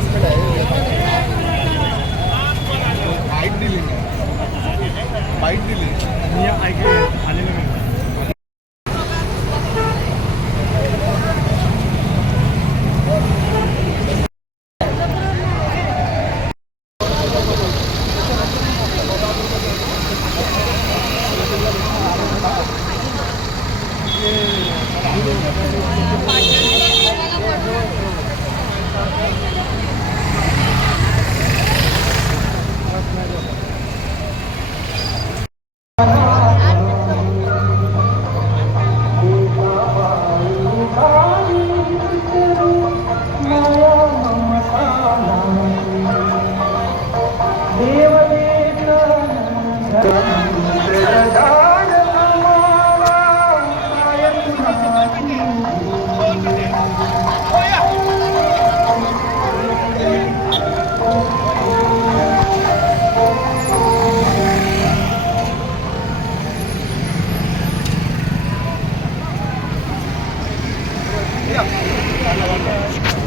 Classmate आहे bite दिली bite दिली मी ऐकले आलेलं नाही हे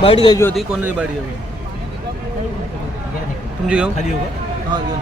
बाईट घ्यायची होती कोणाची बाईट घ्यावी तुमची घेऊ खाली का? हाँ। घेऊ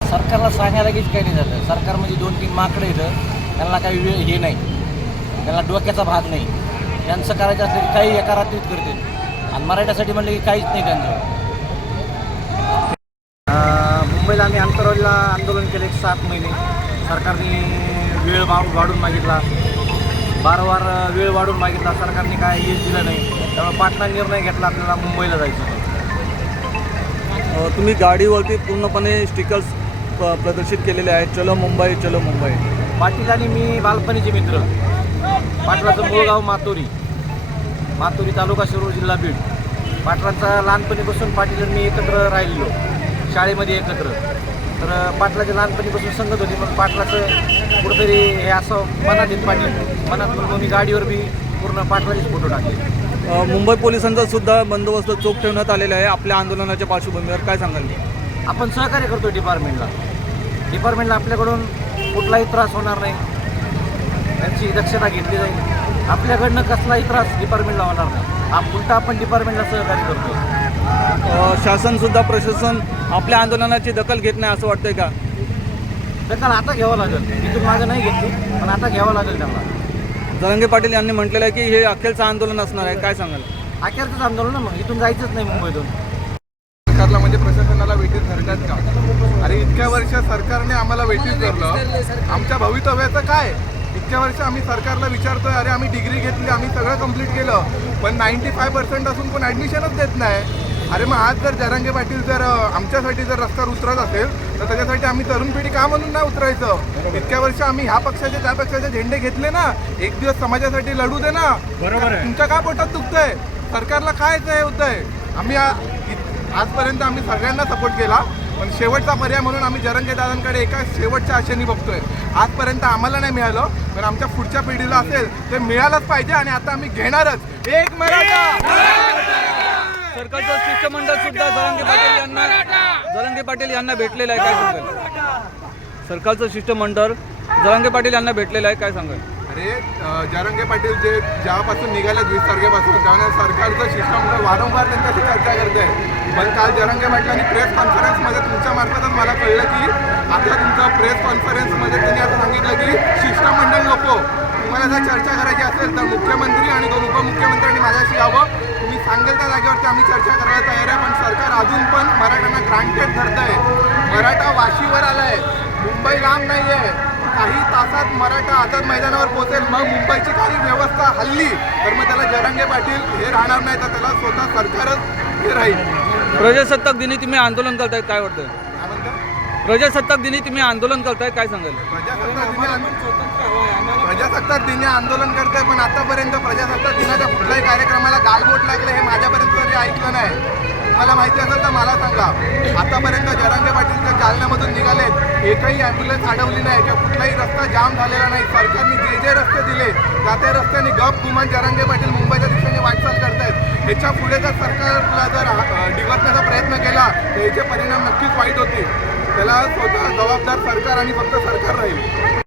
सरकारला सांगायला काहीच काही नाही झालं. सरकार म्हणजे दोन तीन माकडं येतं त्यांना काही वेळ हे नाही. त्यांना डोक्याचा भाग नाही. त्यांचं करायचं असलं की काही एका रात्रीत करते आणि मराठ्यासाठी म्हणलं की काहीच नाही त्यांचं. मुंबईला आम्ही अंतरावलीला आंदोलन केलं एक सात महिने. सरकारने वेळ वाढून मागितला. वारंवार वेळ वाढून मागितला. सरकारने काय हेच दिलं नाही. त्यामुळे पाटणा निर्णय घेतला आपल्याला मुंबईला जायचं. तुम्ही गाडीवरती पूर्णपणे स्टिकर्स प्रदर्शित केलेले आहेत. चलो मुंबई चलो मुंबई. पाटील आणि मी बालपणीचे मित्र. पाटलाचं मूळ गाव मातोरी. मातोरी तालुका शिरूर जिल्हा बीड. पाटलांचा लहानपणीपासून पाटील मी एकत्र राहिलेलो. शाळेमध्ये एकत्र. तर पाटलाच्या लहानपणीपासून संगत होती पण पाटलाचं कुठंतरी हे असं मनात येत पाटील. मनात म्हणून मी गाडीवर बी पूर्ण पाटलाचेच फोटो टाकले. मुंबई पोलिसांचा सुद्धा बंदोबस्त चोख ठेवण्यात आलेला आहे आपल्या आंदोलनाच्या पार्श्वभूमीवर. काय सांगाल? आपण सहकार्य करतो डिपार्टमेंटला डिपार्टमेंटला आपल्याकडून कुठलाही त्रास होणार नाही. त्यांची दक्षता घेतली जाईल. आपल्याकडनं कसलाही त्रास डिपार्टमेंटला होणार नाही. आप उलटा आपण डिपार्टमेंटला सहकार्य करतो अ, शासन सुद्धा प्रशासन आपल्या आंदोलनाची दखल घेत नाही असं वाटतंय का? दखल आता घ्यावं लागेल. इथून मागं नाही घेतली पण आता घ्यावं लागेल त्यांना. जरंगे पाटील यांनी म्हटलेलं आहे की हे अखेरचं आंदोलन असणार आहे. काय सांगाल? अखेरचंच आंदोलन ना मग. इथून जायचंच नाही मुंबईतून. सरकारला म्हणजे प्रशासनाला वेटीस धरतात का? अरे इतक्या वर्ष सरकारने आम्हाला वेटीस धरलं. आमच्या भवितव्याचं काय? इतक्या वर्ष आम्ही सरकारला विचारतोय अरे आम्ही डिग्री घेतली आम्ही सगळं कंप्लीट केलं. पण नाईन्टी फाय पर्सेंट असून पण ॲडमिशनच देत नाही. अरे मग आज जर जरांगे पाटील जर आमच्यासाठी जर रस्त्यावर उतरत असेल तर त्याच्यासाठी आम्ही तरुण पिढी का म्हणून नाही उतरायचं? इतक्या वर्ष आम्ही ह्या पक्षाचे त्या पक्षाचे झेंडे घेतले ना एक दिवस समाजासाठी लढू दे ना. बरोबर. तुमच्या का पोटात दुखतंय? सरकारला काय होतंय? आम्ही आजपर्यंत आम्ही सगळ्यांना सपोर्ट केला. पण शेवटचा पर्याय म्हणून आम्ही जरंगे दादांकडे एका शेवटच्या आशेने बघतोय. आजपर्यंत आम्हाला नाही मिळालं पण आमच्या पुढच्या पिढीला असेल ते मिळालंच पाहिजे आणि आता आम्ही घेणारच. एक मराठा! सरकारचं शिष्टमंडळ सुद्धा जरंगे पाटील यांना जरंगे पाटील यांना भेटलेलं आहे काय सांगाल? सरकारचं शिष्टमंडळ जरंगे पाटील यांना भेटलेलं आहे काय सांगाल? मध्ये जरंगे पाटील जे ज्यापासून निघाल्यात वीस तारखेपासून त्यामुळे सरकारचं शिष्टमंडळ वारंवार त्यांच्याशी चर्चा करत. आहे पण काल जरांगे पाटलांनी प्रेस कॉन्फरन्समध्ये तुमच्या मार्फतच मला कळलं की आता तुमचं प्रेस कॉन्फरन्समध्ये त्यांनी असं सांगितलं की शिष्टमंडळ नको. तुम्हाला जर चर्चा करायची असेल तर मुख्यमंत्री आणि दोन उपमुख्यमंत्र्यांनी माझ्याशी यावं. तुम्ही सांगेल त्या जागेवरती आम्ही चर्चा करायला तयार आहे पण सरकार अजून पण मराठ्यांना ग्रांटेड धरत आहे मराठा वाशीवर आलाय. मुंबई लांब नाही आहे काही तासात मराठा आझाद मैदानावर पोहोचेल. मग मुंबईची काही व्यवस्था हल्ली. तर मग त्याला जरांगे पाटील हे राहणार नाही तर त्याला स्वतः सरकारच हे राहील. प्रजासत्ताक दिनी तुम्ही आंदोलन करताय काय वाटतं काय म्हणतात प्रजासत्ताक दिनी तुम्ही आंदोलन करताय काय सांगाल? प्रजासत्ताक दिनी आंदोलन प्रजासत्ताक दिनी आंदोलन करताय पण आतापर्यंत प्रजासत्ताक दिनाच्या कुठल्याही कार्यक्रमाला गालबोट लागले हे माझ्यापर्यंत तरी ऐकलं नाही. मला माहिती असेल तर मला सांगा. आतापर्यंत जरांगे पाटील जे जालन्यामधून निघालेत एकही ॲम्ब्युलन्स अडवली नाही. किंवा कुठलाही रस्ता जाम झालेला नाही. सरकारने जे जे रस्ते दिले त्या त्या रस्त्याने गप गुमान जरांगे पाटील मुंबईच्या दिशेने वाटचाल करतायत. ह्याच्या पुढे जर सरकारला जर अ, प्रयत्न केला तर याचे परिणाम नक्कीच वाईट होतील. त्याला स्वतः जबाबदार सरकार आणि फक्त सरकार राहील.